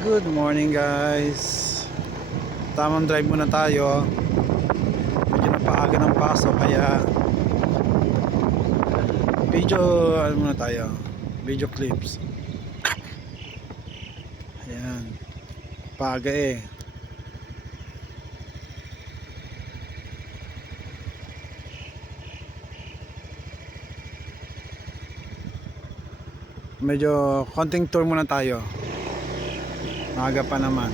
Good morning guys. Tamang drive muna tayo. Medyo napaaga ng pasok kaya video muna tayo. Video clips. Ayan. Paaga eh. Medyo konting tour muna tayo. Maaga pa naman.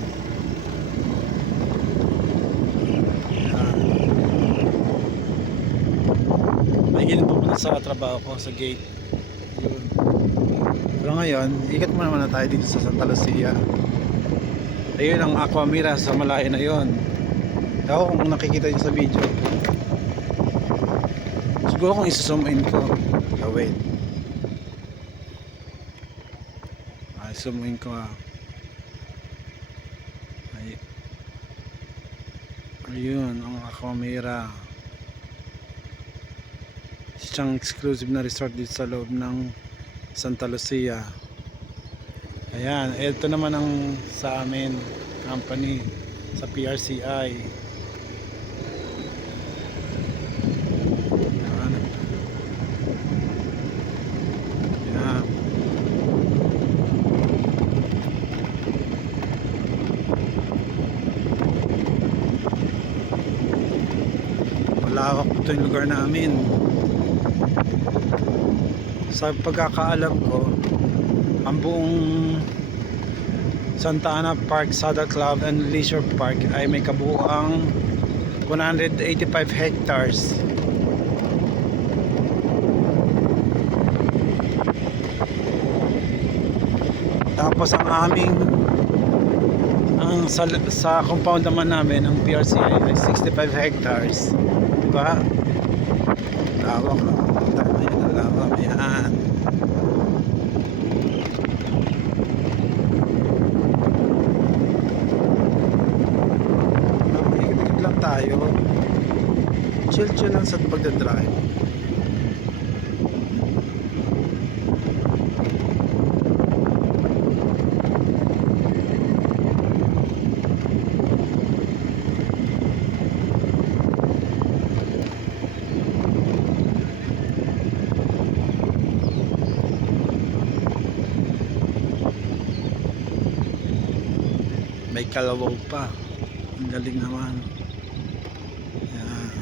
Naigilin pupunta sa trabaho ko sa gate. Yun. Pero ngayon, ikat muna tayo dito sa Santa Lucia. Ayun ang Aquamira sa malayo na yun. Ako kung nakikita nyo sa video. Siguro kung isuzoom in ko. Wait. Zoom in ko ayun ang Aquamira, isang exclusive na resort dito sa loob ng Santa Lucia. Ayan, ito naman ang sa amin company sa PRCI. Ayan. Ayan. Malawak ito yung lugar namin. Sa pagkakaalam ko, ang buong Santa Ana Park, Saddle Club and Leisure Park ay may kabuuang 185 hectares. Tapos sa compound naman namin ang PRCI ay 65 hectares. Diba? Lawak lang. Ayan, lawak. Ayan. Ikot-ikot lang tayo. Chill lang sa pagdadrive. May kalawaw pa. Ang galing naman. Ayan.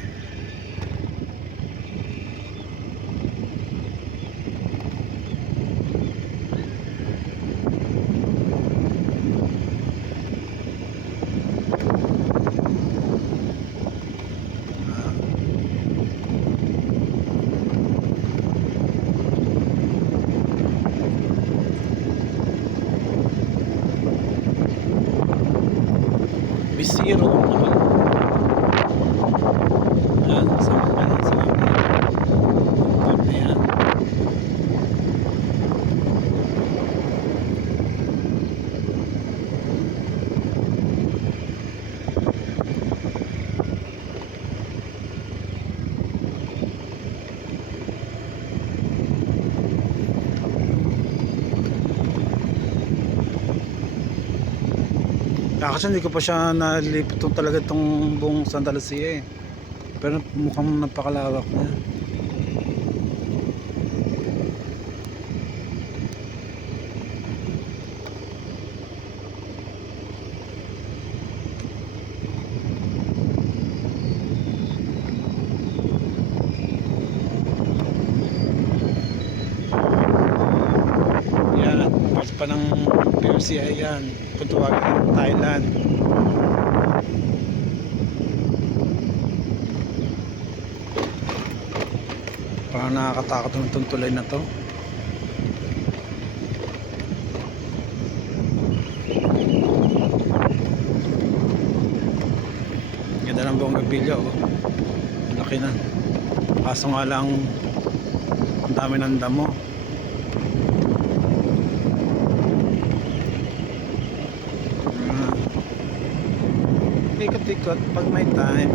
Bisiro naman. Ayan, sama pa lang sa amin. Ayan. Kasi hindi ko pa siya nalipot talaga itong buong Santa Lucia eh. Pero mukhang napakalawak na. Yan, part pa ng PRCI yan. Kung tawagin Thailand. Parang nakakatakot ng tulay na to. Ganda ng buong gabilya oh. Laki na. Kaso nga lang ang dami ng damo. Ikot-ikot pag may time.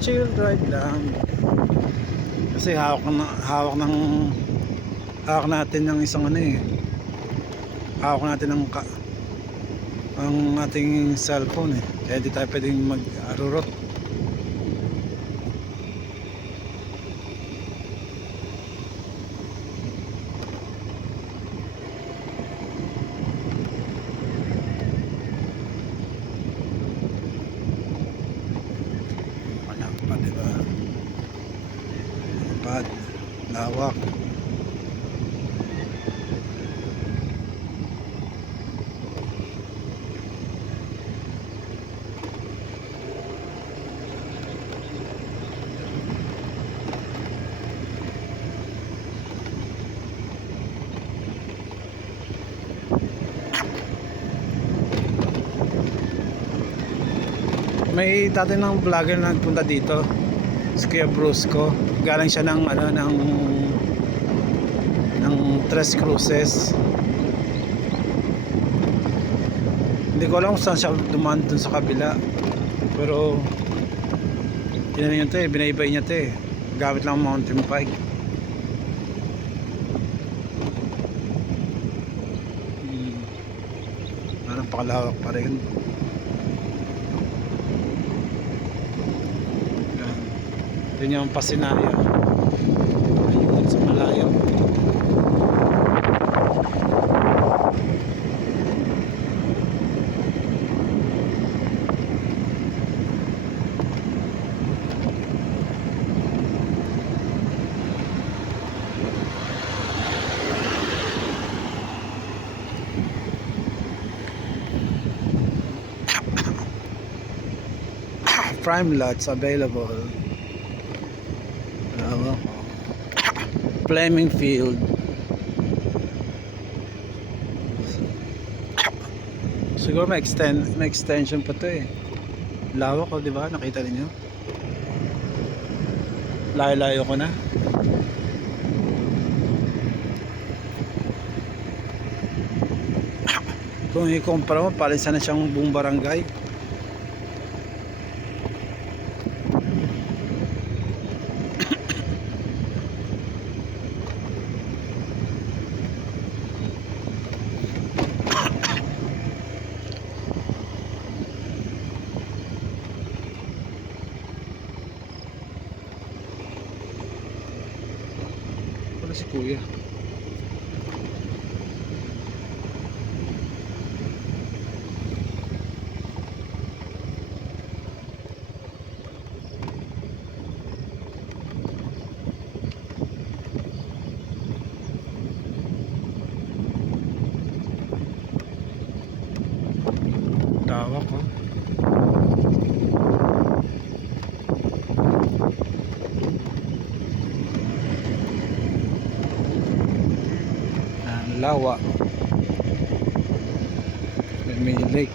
chill ride lang. Kasi hawak natin ng isang ano eh. Hawak natin ang ating cellphone eh. Kaya di tayo pwedeng mag-arurot. Wala pa, diba? Pad, lawak. May dati ng vlogger na nagpunta dito, si Kuya Brusco. Galing siya ng ano ng Tres Cruces. Hindi ko alam kung saan siya dumaan dun sa kabila. Pero tinanong niya 'to eh, binaybay niya 'to eh. Gamit lang ang mountain bike. Parang pakalawak pa rin. Yun yung Pasinaya. Ayun sa malayo. Prime lots available. Fleming Field. Siguro may extension pa to eh. Lawak ko, di ba? Nakita niyo? Layo-layo ko na. Kung ikumpara mo, palisan na siyang buong barangay. Wala si Kuya. Tawak ko. Lawa. May lake.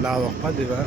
Lawak pa, di ba?